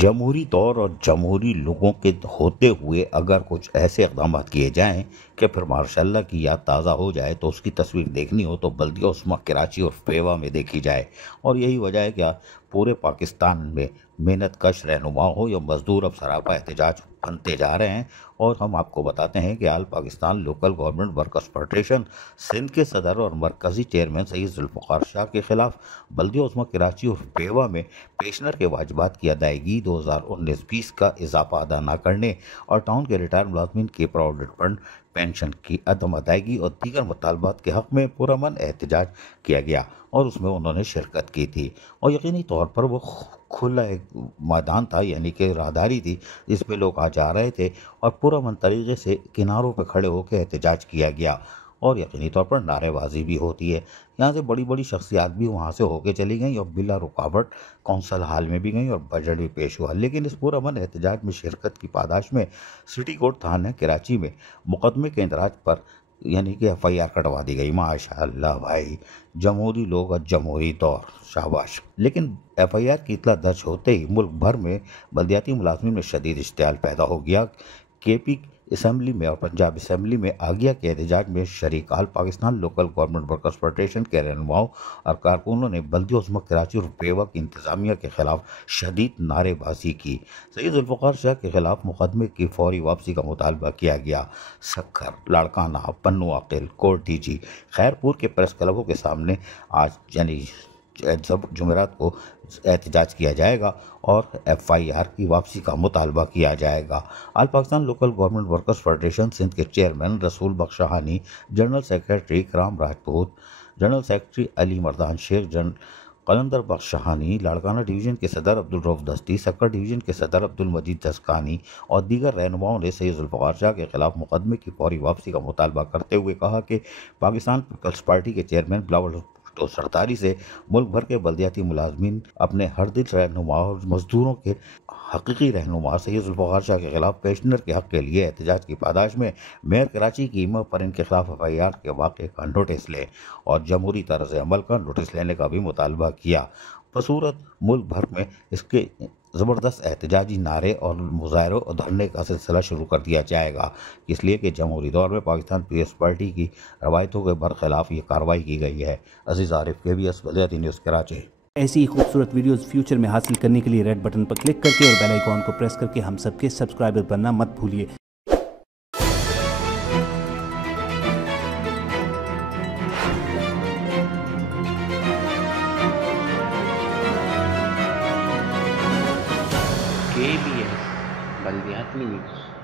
جمہوری طور اور جمہوری لوگوں کے ہوتے ہوئے اگر کچھ ایسے اقدامات کیے جائیں کہ پھر ماشاء اللہ کی یاد تازہ ہو جائے تو اس کی تصویر دیکھنی ہو تو بلدیہ عثمہ کراچی اور پیوا میں دیکھی جائے۔ اور یہی وجہ ہے کہ پورے پاکستان میں محنت کش رہنما ہو یا مزدور اب سراپا احتجاج بنتے جا رہے ہیں۔ اور ہم آپ کو بتاتے ہیں کہ all Pakistan local government workers federation Sindh کے صدر اور مرکزی چیئرمین سید ذوالفقار شاہ کے خلاف بلدیہ عثمہ کراچی اور پیوا میں پیشنر کے واجبات کی ادائیگی 2019-20 کا اضافہ ادا نہ کرنے اور ٹاؤن کے ریٹائر ملازمین کی پراویڈنٹ فنڈ پینشن کی عدم ادائیگی اور دیگر مطالبات کے حق میں پرامن احتجاج کیا گیا، اور اس میں انہوں نے شرکت کی تھی۔ اور یقینی طور پر وہ کھلا ایک میدان تھا، یعنی کہ راہداری تھی جس پہ لوگ آ جا رہے تھے، اور پرامن طریقے سے کناروں پہ کھڑے ہو کے احتجاج کیا گیا، اور یقینی طور پر نعرے بازی بھی ہوتی ہے۔ یہاں سے بڑی بڑی شخصیات بھی وہاں سے ہو کے چلی گئیں اور بلا رکاوٹ کونسل ہال میں بھی گئیں اور بجٹ بھی پیش ہوا۔ لیکن اس پرامن احتجاج میں شرکت کی پاداش میں سٹی کورٹ تھانہ کراچی میں مقدمے کے اندراج پر یعنی کہ ایف آئی آر کٹوا دی گئی۔ ماشاء اللہ بھائی، جمہوری لوگ اور جمہوری دور، شاباش۔ لیکن ایف آئی آر کی اطلاع درج ہوتے ہی ملک بھر میں بلدیاتی ملازمین میں شدید اشتعال پیدا ہو گیا۔ کے پی اسمبلی میں اور پنجاب اسمبلی میں آگیا کے احتجاج میں شریک all Pakistan local government workers federation کے رہنماؤں اور کارکنوں نے بلدیہ عثمہ کراچی اور پیوا کی انتظامیہ کے خلاف شدید نعرے بازی کی۔ سید ذوالفقار شاہ کے خلاف مقدمے کی فوری واپسی کا مطالبہ کیا گیا۔ سکھر، لاڑکانہ، پنو عاقل، کوٹ ڈی جی، خیرپور کے پریس کلبوں کے سامنے آج یعنی جمعرات کو احتجاج کیا جائے گا اور ایف آئی آر کی واپسی کا مطالبہ کیا جائے گا۔ All Pakistan local government workers federation Sindh کے chairman Rasool Bakhsh Shahani, general secretary Ikram Rajput, general secretary Ali Mardan Shaikh, Qalandar Bakhsh Shahani, Larkana division کے صدر عبدالرؤف دستی، سکر ڈویژن کے صدر عبدالمجید دسکانی اور دیگر رہنماؤں نے سید ذوالفقار شاہ کے خلاف مقدمے کی فوری واپسی کا مطالبہ کرتے ہوئے کہا کہ پاکستان پیپلز پارٹی کے چیئرمین بلاول بھٹو سرداری سے ملک بھر کے بلدیاتی ملازمین اپنے ہر دل رہنما اور مزدوروں کے حقیقی رہنما سید ذوالفقار شاہ کے خلاف پیشنر کے حق کے لیے احتجاج کی پاداش میں میئر کراچی کی ایما پر ان کے خلاف ایف آئی آر کے واقعے کا نوٹس لیں اور جمہوری طرز عمل کا نوٹس لینے کا بھی مطالبہ کیا۔ بصورت ملک بھر میں اس کے زبردست احتجاجی نعرے اور مظاہروں اور دھرنے کا سلسلہ شروع کر دیا جائے گا، اس لیے کہ جمہوری دور میں پاکستان پیپلز پارٹی کی روایتوں کے برخلاف یہ کارروائی کی گئی ہے۔ عزیز عارف، KBS بلدیاتی نیوز کراچی۔ ایسی ہی خوبصورت ویڈیوز فیوچر میں حاصل کرنے کے لیے ریڈ بٹن پر کلک کر کے اور بیل آئیکن کو پریس کر کے ہم سب کے سبسکرائبر بننا مت بھولیے۔ KBS بلدیاتی نیوز۔